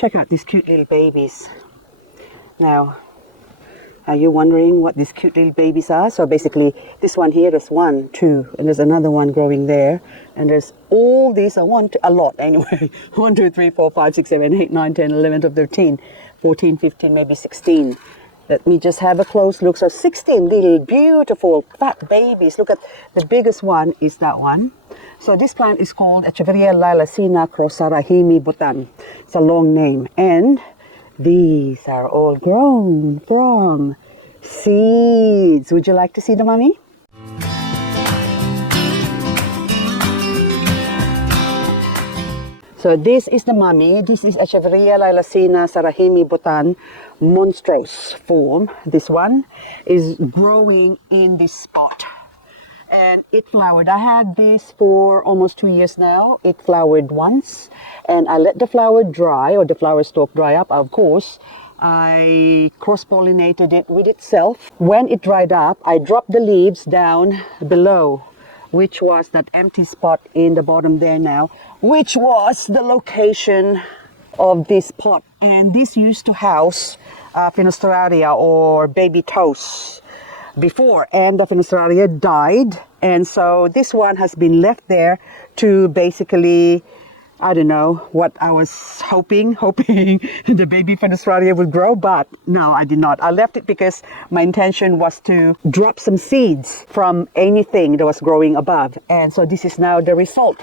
Check out these cute little babies. Now, are you wondering what these cute little babies are? So basically, this one here, there's 1, 2, and there's another one growing there. And there's all these, a lot anyway. 1, 2, 3, 4, 5, 6, 7, 8, 9, 10, 11, 12, 13, 14, 15, maybe 16. Let me just have a close look. So 16 little beautiful fat babies. Look at the biggest one is that one. So this plant is called Echeveria lilacina crosarahimi butan. It's a long name. And these are all grown from seeds. Would you like to see the mummy? So this is the mummy. This is Echeveria lilacina sarahimi butan monstrous form. This one is growing in this spot. And it flowered. I had this for almost 2 years now. It flowered once. And I let the flower dry, or the flower stalk dry up, of course. I cross-pollinated it with itself. When it dried up, I dropped the leaves down below, which was that empty spot in the bottom there now, which was the location of this pot. And this used to house Finostraria or baby toes before, and the Finostraria died. And so this one has been left there to basically, I don't know what I was hoping the baby Finostraria would grow, but no, I did not. I left it because my intention was to drop some seeds from anything that was growing above. And so this is now the result.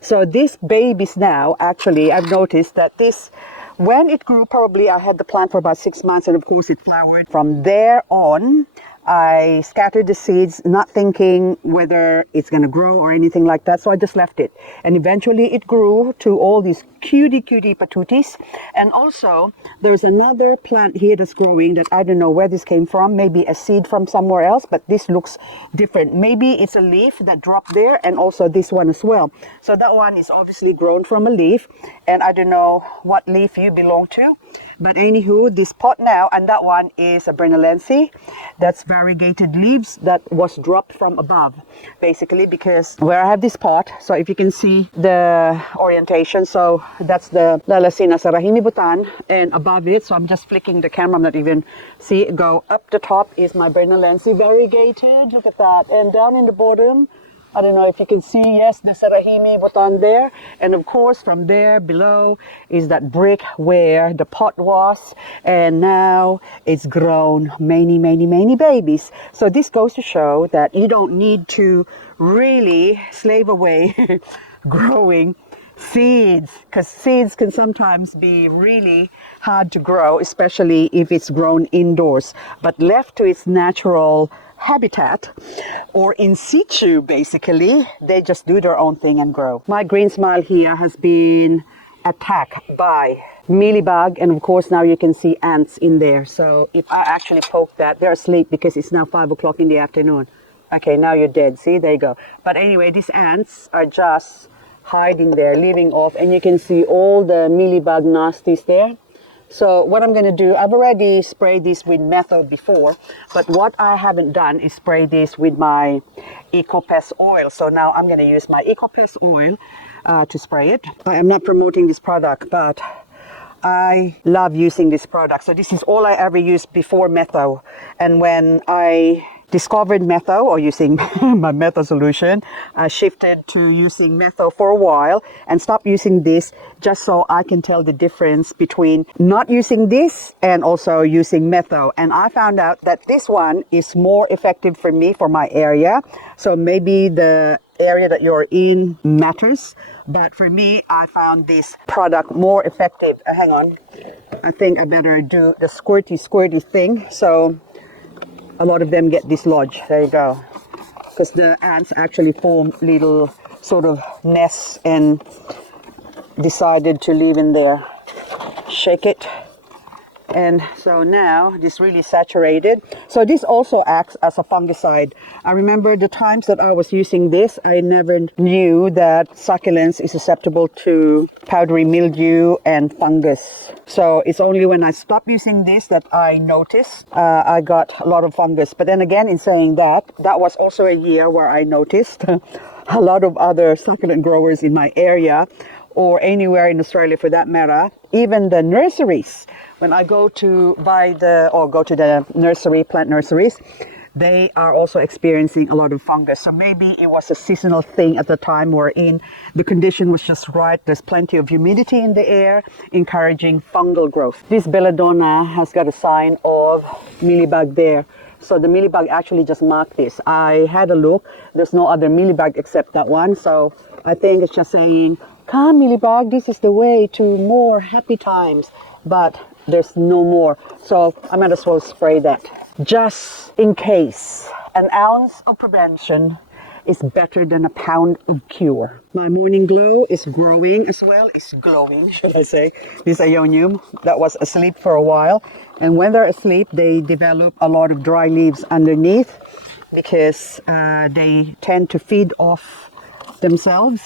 So these babies now, actually, I've noticed that this, when it grew, probably I had the plant for about 6 months, and of course it flowered. From there on, I scattered the seeds, not thinking whether it's going to grow or anything like that. So I just left it. And eventually it grew to all these cutie patooties. And also there's another plant here that's growing that I don't know where this came from. Maybe a seed from somewhere else, but this looks different. Maybe it's a leaf that dropped there, and also this one as well. So that one is obviously grown from a leaf. And I don't know what leaf you belong to. But anywho, this pot now, and that one is a Brenalense. That's variegated leaves that was dropped from above, basically, because where I have this pot, so if you can see the orientation, so that's the Lilacina sarahimi butan, and above it, so I'm just flicking the camera, I'm not even, see it go up the top is my Brenalense variegated, look at that, and down in the bottom, I don't know if you can see, yes, the sarahimi butan there. And of course, from there below is that brick where the pot was. And now it's grown many babies. So this goes to show that you don't need to really slave away growing seeds, because seeds can sometimes be really hard to grow, especially if it's grown indoors. But left to its natural habitat, or in situ, basically, they just do their own thing and grow. My green smile here has been attacked by mealybug, and of course now you can see ants in there. So if I actually poke that, they're asleep because it's now 5 o'clock in the afternoon. Okay, now you're dead. See, there you go. But anyway, these ants are just hiding there, living off, and you can see all the mealybug nasties there. So what I'm going to do, I've already sprayed this with metho before, but what I haven't done is spray this with my EcoPest oil. So now I'm going to use my EcoPest oil to spray it. I am not promoting this product, but I love using this product. So this is all I ever used before metho. And when I discovered metho, or using my metho solution, I shifted to using metho for a while and stopped using this, just so I can tell the difference between not using this and also using metho. And I found out that this one is more effective for me, for my area. So maybe the area that you're in matters, but for me, I found this product more effective. Hang on, I think I better do the squirty thing. So a lot of them get dislodged. There you go. Because the ants actually form little sort of nests and decided to live in there. Shake it. And so now this really saturated. So this also acts as a fungicide. I remember the times that I was using this, I never knew that succulents is susceptible to powdery mildew and fungus. So it's only when I stopped using this that I noticed I got a lot of fungus. But then again, in saying that, that was also a year where I noticed a lot of other succulent growers in my area or anywhere in Australia for that matter, even the nurseries, when I go to go to the nursery, plant nurseries, they are also experiencing a lot of fungus. So maybe it was a seasonal thing at the time we're in. The condition was just right. There's plenty of humidity in the air, encouraging fungal growth. This belladonna has got a sign of mealybug there. So the mealybug actually just marked this. I had a look. There's no other mealybug except that one. So I think it's just saying, come mealybug, this is the way to more happy times. But there's no more. So I might as well spray that. Just in case, an ounce of prevention is better than a pound of cure. My morning glow is growing as well. It's glowing, should I say. This Ionium that was asleep for a while. And when they're asleep, they develop a lot of dry leaves underneath because they tend to feed off themselves.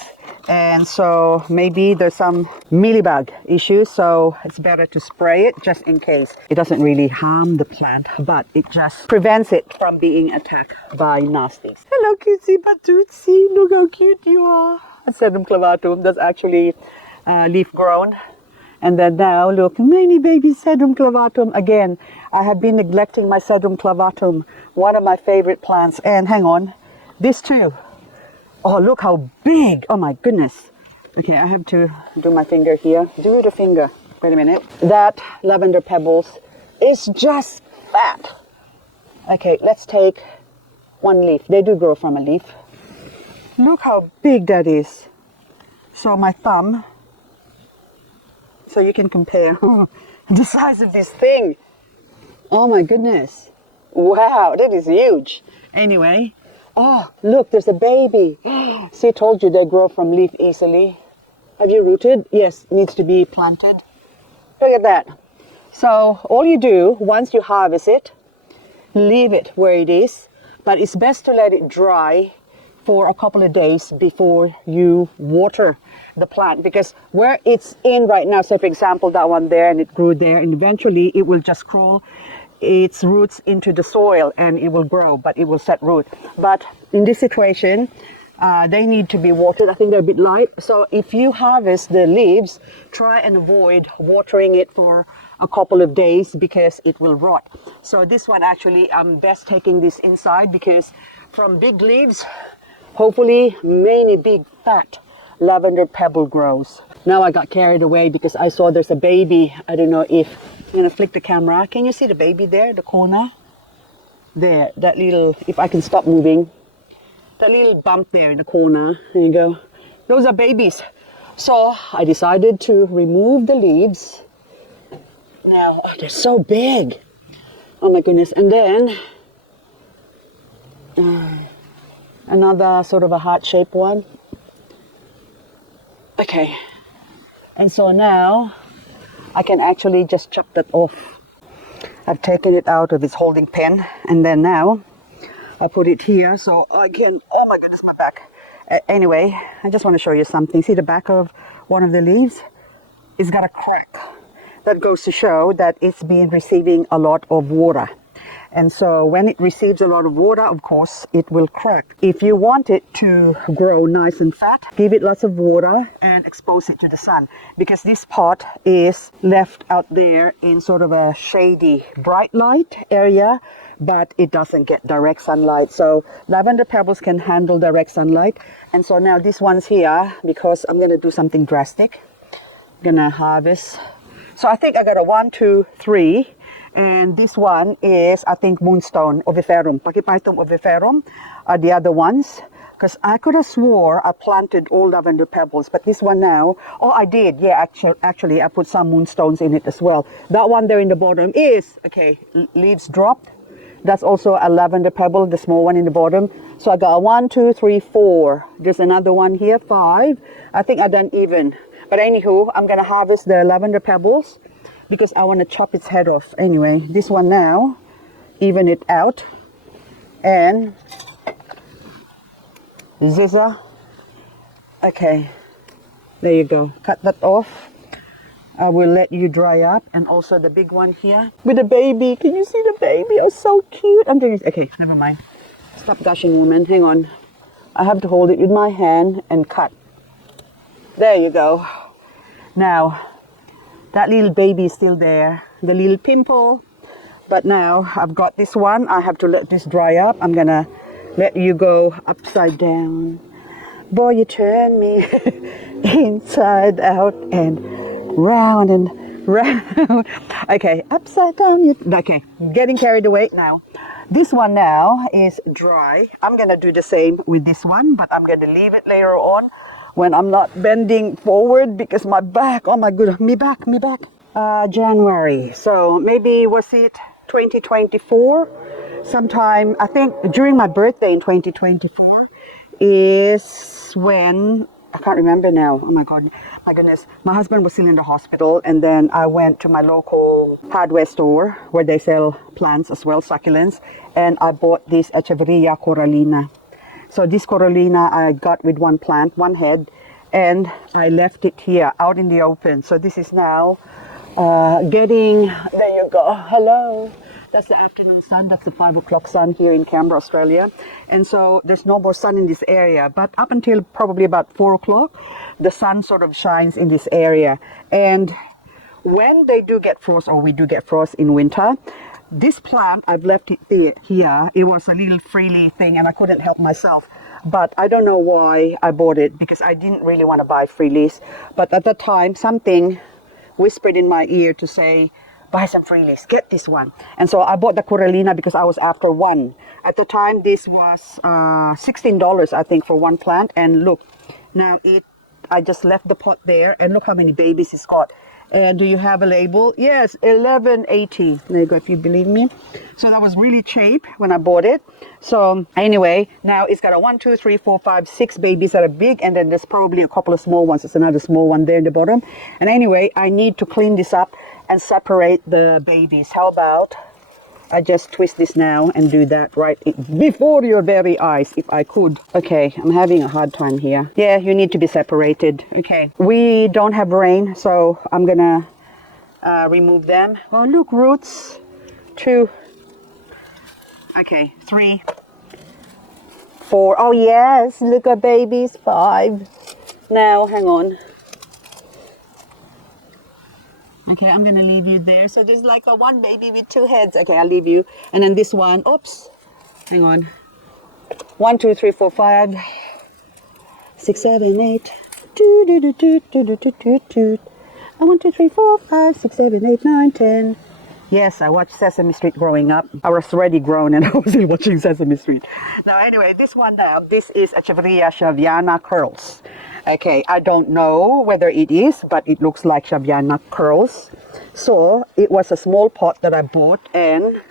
And so maybe there's some mealybug issues, so it's better to spray it just in case. It doesn't really harm the plant, but it just prevents it from being attacked by nasties. Hello cutesy patootsy, look how cute you are. Sedum clavatum, that's actually leaf grown. And then now look, many baby Sedum clavatum again. I have been neglecting my Sedum clavatum, one of my favorite plants. And hang on, this too. Oh, look how big. Oh my goodness. Okay, I have to do my finger here. Do the finger. Wait a minute. That lavender pebbles is just fat. Okay, let's take one leaf. They do grow from a leaf. Look how big that is. So my thumb, so you can compare the size of this thing. Oh my goodness. Wow, that is huge. Anyway. Oh, look, there's a baby. See, I told you they grow from leaf easily. Have you rooted? Yes, needs to be planted. Look at that. So all you do, once you harvest it, leave it where it is. But it's best to let it dry for a couple of days before you water the plant. Because where it's in right now, so for example, that one there, and it grew there, and eventually it will just crawl its roots into the soil and it will grow, but it will set root. But in this situation, they need to be watered. I think they're a bit light. So if you harvest the leaves, try and avoid watering it for a couple of days because it will rot. So this one actually, I'm best taking this inside because from big leaves, hopefully many big fat lavender pebble grows. Now I got carried away because I saw there's a baby. I don't know if I'm going to flick the camera. Can you see the baby there, the corner? There, that little, if I can stop moving, that little bump there in the corner. There you go. Those are babies. So I decided to remove the leaves. Now, oh, they're so big. Oh my goodness. And then another sort of a heart-shaped one. Okay. And so now I can actually just chop that off. I've taken it out of its holding pen, and then now I put it here so I can, oh my goodness, my back. Anyway, I just want to show you something. See the back of one of the leaves? It's got a crack. That goes to show that it's been receiving a lot of water. And so when it receives a lot of water, of course, it will crack. If you want it to grow nice and fat, give it lots of water and expose it to the sun. Because this pot is left out there in sort of a shady, bright light area, but it doesn't get direct sunlight. So lavender pebbles can handle direct sunlight. And so now this one's here because I'm going to do something drastic. I'm going to harvest. So I think I got a 1, 2, 3. And this one is, I think, Moonstone Oviferum. Pachyphytum Oviferum are the other ones. Because I could have swore I planted all lavender pebbles, but this one now, oh, I did. Yeah, actually, I put some moonstones in it as well. That one there in the bottom is, okay, leaves dropped. That's also a lavender pebble, the small one in the bottom. So I got a 1, 2, 3, 4. There's another one here, 5. I think I done even. But anywho, I'm going to harvest the lavender pebbles, because I want to chop its head off. Anyway, this one now, even it out, and zizza. Okay, there you go. Cut that off. I will let you dry up, and also the big one here with the baby. Can you see the baby? Oh, so cute. I'm doing. Okay, never mind. Stop gushing, woman. Hang on. I have to hold it with my hand and cut. There you go. Now, that little baby is still there, the little pimple. But now I've got this one. I have to let this dry up. I'm gonna let you go upside down. Boy, you turn me inside out and round and round. Okay, upside down. Okay, getting carried away now. This one now is dry. I'm gonna do the same with this one, but I'm gonna leave it later on when I'm not bending forward because my back, oh my goodness, me back. January, so maybe was it 2024? Sometime, I think during my birthday in 2024 is when, I can't remember now, oh my God, my goodness, my husband was still in the hospital, and then I went to my local hardware store where they sell plants as well, succulents, and I bought this Echeveria Coralina. So this Coralina I got with one plant, one head, and I left it here out in the open. So this is now getting, there you go, hello. That's the afternoon sun, that's the 5 o'clock sun here in Canberra, Australia. And so there's no more sun in this area, but up until probably about 4 o'clock, the sun sort of shines in this area. And when they do get frost, or we do get frost in winter, this plant, I've left it there, here. It was a little freely thing and I couldn't help myself. But I don't know why I bought it, because I didn't really want to buy freelies. But at the time, something whispered in my ear to say, buy some freelies, get this one. And so I bought the Coralina because I was after one. At the time, this was $16, I think, for one plant. And look, now I just left the pot there, and look how many babies it's got. And do you have a label? Yes, $11.80. There you go, if you believe me. So that was really cheap when I bought it. So anyway, now it's got a 1, 2, 3, 4, 5, 6 babies that are big, and then there's probably a couple of small ones. There's another small one there in the bottom. And anyway, I need to clean this up and separate the babies. How about I just twist this now and do that right before your very eyes, if I could. Okay, I'm having a hard time here. Yeah, you need to be separated. Okay, we don't have rain, so I'm gonna remove them. Oh, look, roots. 2. Okay, 3, 4. Oh yes, look at babies. 5. Now, hang on. Okay, I'm gonna leave you there. So there's like a one baby with 2 heads. Okay, I'll leave you. And then this one, oops, hang on. 1, 2, 3, 4, 5, 6, 7, 8. 1, 2, 3, 4, 5, 6, 7, 8, 9, 10. Yes, I watched Sesame Street growing up. I was already grown and I was watching Sesame Street. Now anyway, this one now, this is Echeveria Shaviana curls. Okay, I don't know whether it is, but it looks like Shaviana curls. So it was a small pot that I bought, and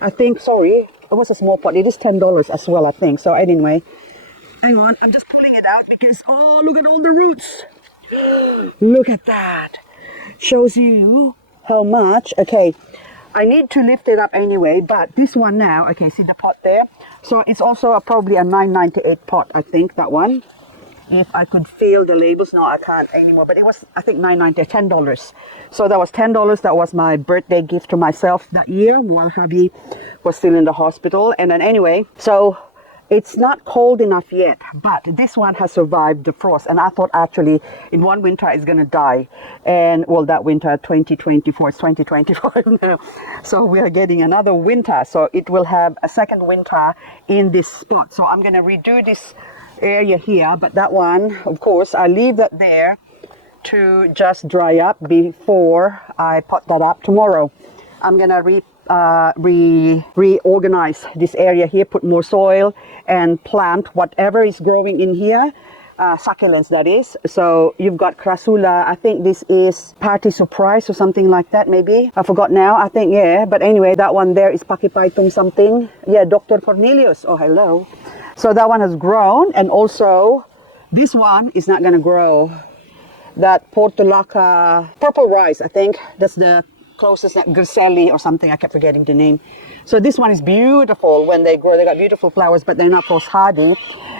I think, sorry, it was a small pot. It is $10 as well, I think. So anyway, hang on, I'm just pulling it out because, oh, look at all the roots. Look at that. Shows you how much. Okay, I need to lift it up anyway, but this one now, okay, see the pot there? So it's also probably a $9.98 pot, I think, that one. If I could feel the labels, no, I can't anymore, but it was, I think, $9.98, $10. So that was $10. That was my birthday gift to myself that year while hubby was still in the hospital. And then anyway, so it's not cold enough yet, but this one has survived the frost. And I thought actually in one winter it's going to die. And well, that winter 2024, it's 2025 now. So we are getting another winter. So it will have a second winter in this spot. So I'm going to redo this area here, but that one, of course, I leave that there to just dry up before I pot that up tomorrow. I'm going to reorganize this area here, put more soil and plant whatever is growing in here, succulents that is. So you've got crassula, I think this is party surprise or something like that maybe. I forgot now, I think, yeah. But anyway, that one there is Pakipaitum something. Yeah, Dr. Cornelius, oh hello. So that one has grown, and also this one is not going to grow. That Portulaca, purple rice, I think, that's the closest, Griselli or something, I kept forgetting the name. So this one is beautiful when they grow. They got beautiful flowers, but they're not frost hardy.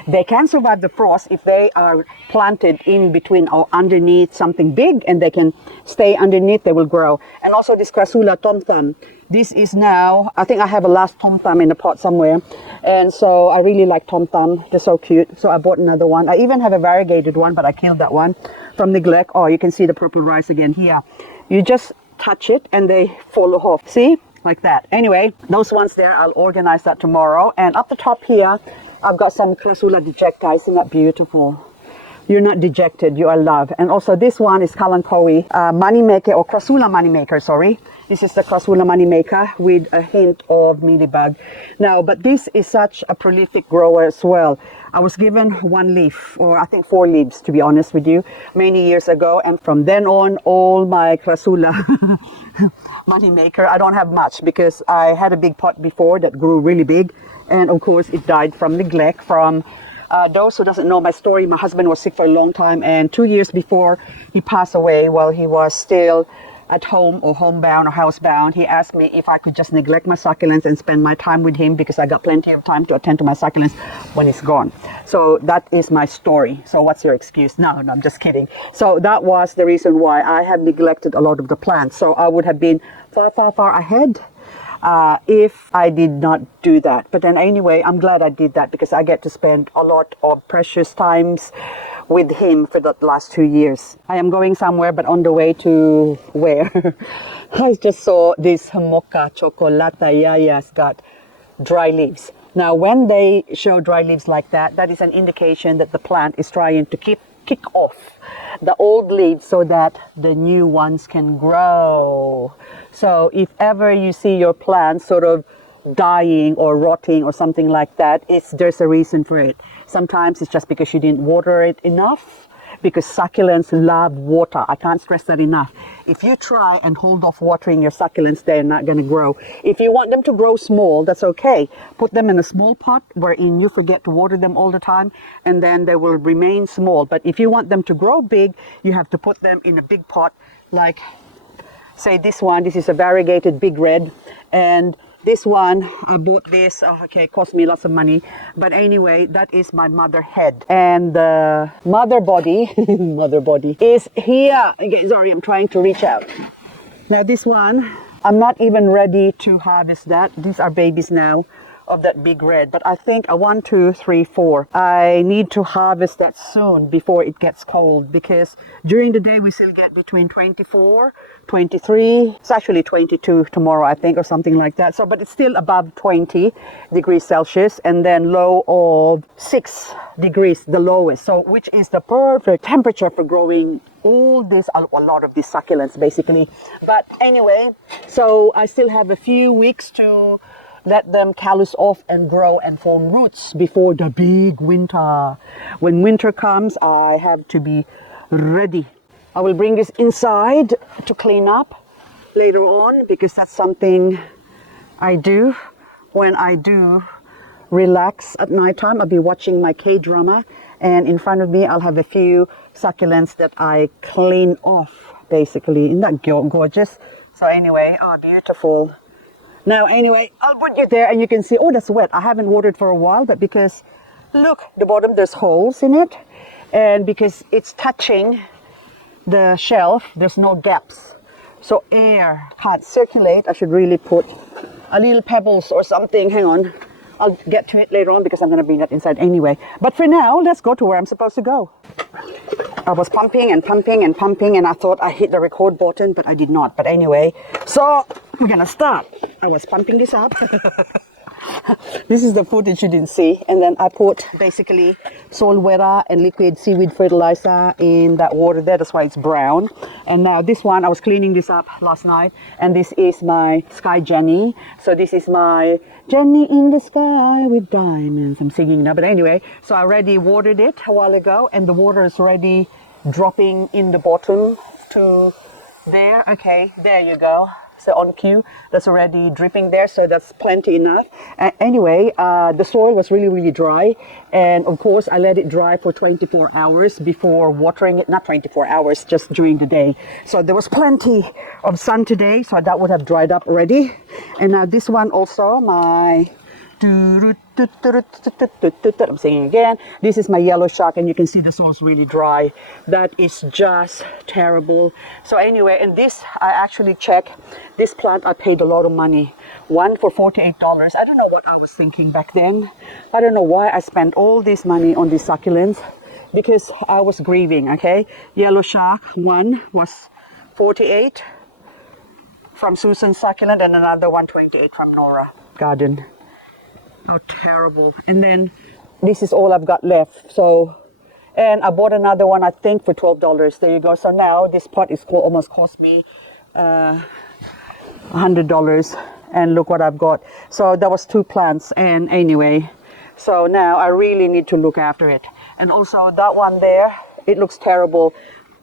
They can survive the frost if they are planted in between or underneath something big, and they can stay underneath, they will grow. And also this Crassula tom thumb. This is now, I think I have a last tom thumb in a pot somewhere. And so I really like tom thumb. They're so cute. So I bought another one. I even have a variegated one, but I killed that one from neglect. Oh, you can see the purple rice again here. You just touch it and they fall off. See? Like that. Anyway, those ones there, I'll organize that tomorrow. And up the top here, I've got some Crassula dejecta. Isn't that beautiful? You're not dejected, you are loved. And also this one is Kalanchoe moneymaker, or Crassula moneymaker, sorry. This is the Crassula moneymaker with a hint of mealybug. Now, but this is such a prolific grower as well. I was given one leaf, or I think 4 leaves, to be honest with you, many years ago. And from then on, all my Crassula moneymaker, I don't have much because I had a big pot before that grew really big. And of course, it died from neglect, from those who doesn't know my story. My husband was sick for a long time, and 2 years before he passed away, while he was still at home or homebound or housebound, he asked me if I could just neglect my succulents and spend my time with him because I got plenty of time to attend to my succulents when he's gone. So that is my story. So what's your excuse? No, I'm just kidding. So that was the reason why I had neglected a lot of the plants. So I would have been far ahead if I did not do that. But then anyway, I'm glad I did that because I get to spend a lot of precious times with him for the last 2 years. I am going somewhere, but on the way to where? I just saw this Mocha Chocolata Yaya's got dry leaves. Now, when they show dry leaves like that, that is an indication that the plant is trying to kick off the old leaves so that the new ones can grow. So if ever you see your plant sort of dying or rotting or something like that, there's a reason for it. Sometimes it's just because you didn't water it enough, because succulents love water. I can't stress that enough. If you try and hold off watering your succulents, they're not going to grow. If you want them to grow small, that's okay. Put them in a small pot wherein you forget to water them all the time, and then they will remain small. But if you want them to grow big, you have to put them in a big pot, like say this one. This is a variegated big red, and this one, I bought this, it cost me lots of money. But anyway, that is my mother head. And the mother body, is here. Again, sorry, I'm trying to reach out. Now this one, I'm not even ready to harvest that. These are babies now of that big red. But I think 1, 2, 3, 4. I need to harvest that soon before it gets cold, because during the day we still get between 24, 23, it's actually 22 tomorrow, I think, or something like that. So, but it's still above 20 degrees Celsius, and then low of 6 degrees, the lowest. So, which is the perfect temperature for growing all this, a lot of these succulents, basically. But anyway, so I still have a few weeks to let them callus off and grow and form roots before the big winter. When winter comes, I have to be ready. I will bring this inside to clean up later on, because that's something I do when I do relax at nighttime. I'll be watching my K-drama, and in front of me I'll have a few succulents that I clean off, basically. Isn't that gorgeous? So anyway, beautiful. Now anyway, I'll put it there and you can see, oh, that's wet. I haven't watered for a while, but because, look, the bottom, there's holes in it. And because it's touching the shelf, there's no gaps. So air can't circulate. I should really put a little pebbles or something. Hang on. I'll get to it later on because I'm going to bring that inside anyway. But for now, let's go to where I'm supposed to go. I was pumping and I thought I hit the record button, but I did not. But anyway, so we're going to start. I was pumping this up. This is the footage you didn't see. And then I put basically solwera and liquid seaweed fertilizer in that water there. That's why it's brown. And now this one, I was cleaning this up last night. And this is my Sky Jenny. So this is my Jenny in the sky with diamonds. I'm singing now. But anyway, so I already watered it a while ago. And the water is already dropping in the bottom to there. Okay, there you go. So on cue, that's already dripping there, so that's plenty enough. Anyway, the soil was really dry, and of course I let it dry for 24 hours before watering it. Not 24 hours, just during the day. So there was plenty of sun today, so that would have dried up already. And now this one also, my I'm singing again. This is my yellow shark, and you can see the soil's really dry. That is just terrible. So anyway, and this, I actually checked. This plant, I paid a lot of money. One for $48. I don't know what I was thinking back then. I don't know why I spent all this money on these succulents, because I was grieving, okay? Yellow shark, one was 48 from Susan Succulent, and another 128 from Nora Garden. Oh, terrible. And then this is all I've got left. So, and I bought another one, I think, for $12. There you go. So now this pot is almost cost me $100. And look what I've got. So that was 2 plants. And anyway, so now I really need to look after it. And also that one there, it looks terrible.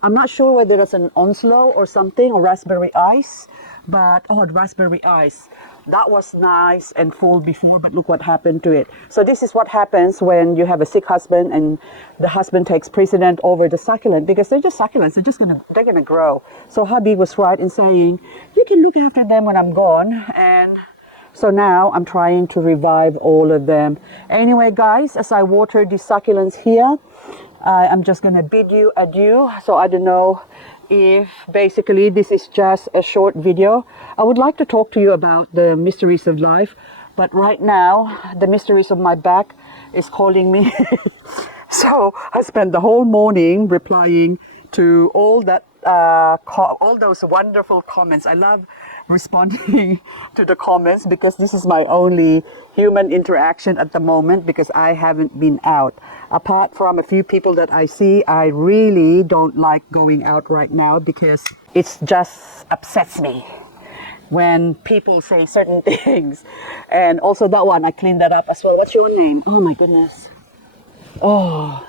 I'm not sure whether it's an onslow or something, or raspberry ice. But, oh, raspberry ice. That was nice and full before, but look what happened to it. So this is what happens when you have a sick husband and the husband takes precedent over the succulent, because they're just succulents. They're gonna grow. So hubby was right in saying, you can look after them when I'm gone. And so now I'm trying to revive all of them. Anyway, guys, as I water these succulents here, I'm just gonna bid you adieu. So I don't know if basically this is just a short video. I would like to talk to you about the mysteries of life, but right now the mysteries of my back is calling me. So I spent the whole morning replying to all that all those wonderful comments. I love responding to the comments because this is my only human interaction at the moment, because I haven't been out. Apart from a few people that I see, I really don't like going out right now because it just upsets me when people say certain things. And also that one, I cleaned that up as well. What's your name? Oh my goodness. Oh.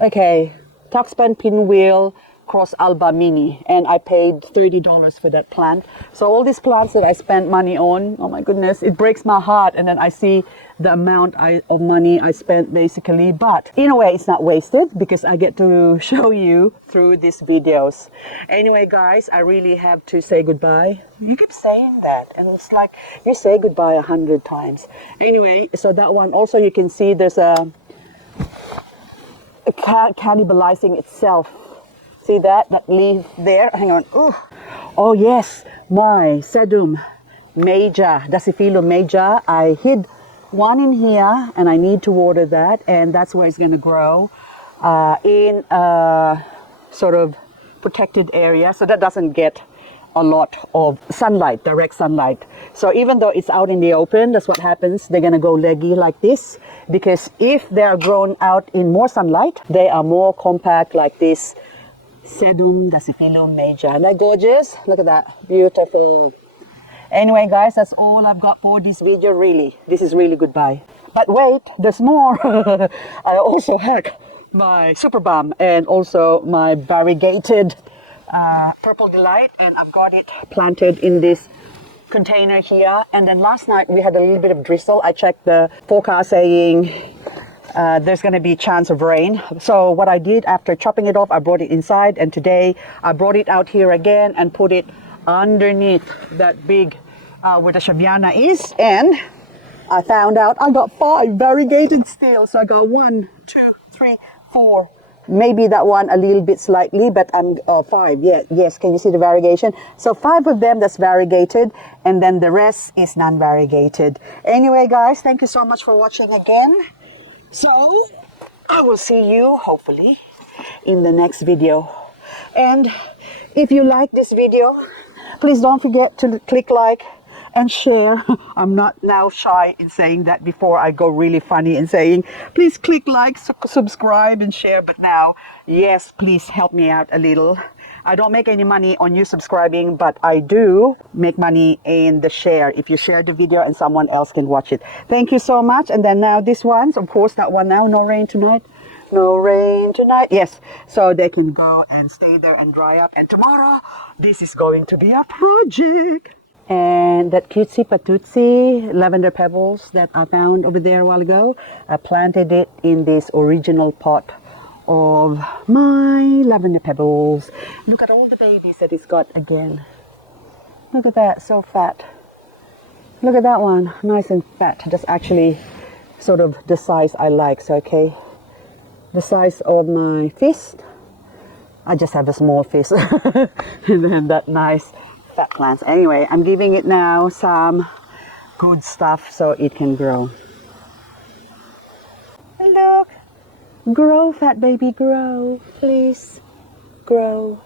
Okay. Tuxpan Pinwheel Cross Alba Mini, and I paid $30 for that plant. So all these plants that I spent money on, oh my goodness, it breaks my heart. And then I see the amount of money I spent basically, but in a way it's not wasted because I get to show you through these videos. Anyway, guys, I really have to say goodbye. You keep saying that, and it's like you say goodbye 100 times. Anyway, so that one also, you can see there's a cannibalizing itself. See that leaf there? Hang on. Ooh. Oh yes, my sedum major, Dasyphilum major. I hid one in here, and I need to water that, and that's where it's going to grow in a sort of protected area, so that doesn't get a lot of sunlight, direct sunlight. So even though it's out in the open, that's what happens. They're going to go leggy like this, because if they're grown out in more sunlight, they are more compact like this. Sedum Dasyphilum major. Isn't that gorgeous? Look at that. Beautiful. Anyway, guys, that's all I've got for this video, really. This is really goodbye. But wait, there's more. I also had my Super Balm and also my Variegated Purple Delight, and I've got it planted in this container here. And then last night we had a little bit of drizzle. I checked the forecast saying there's going to be a chance of rain. So what I did after chopping it off, I brought it inside, and today I brought it out here again and put it underneath that big where the Shaviana is, and I found out I got 5 variegated still. So I got 1, 2, 3, 4. Maybe that one a little bit slightly, but I'm 5. Yeah, yes. Can you see the variegation? So 5 of them that's variegated, and then the rest is non-variegated. Anyway, guys, thank you so much for watching again. So I will see you hopefully in the next video. And if you like this video, please don't forget to click like and share. I'm not now shy in saying that. Before I go really funny in saying, please click like, subscribe and share. But now, yes, please help me out a little. I don't make any money on you subscribing, but I do make money in the share. If you share the video and someone else can watch it. Thank you so much. And then now this one, of course, that one now, no rain tonight. No rain tonight. Yes, so they can go and stay there and dry up. And tomorrow, this is going to be a project. And that cutesy patootsy lavender pebbles that I found over there a while ago, I planted it in this original pot of my lavender pebbles. Look at all the babies that it's got again. Look at that, so fat. Look at that one, nice and fat. That's actually sort of the size I like. So okay, the size of my fist. I just have a small fist. And then that nice fat plants. Anyway, I'm giving it now some good stuff so it can grow. Look, grow, fat baby, grow, please, grow.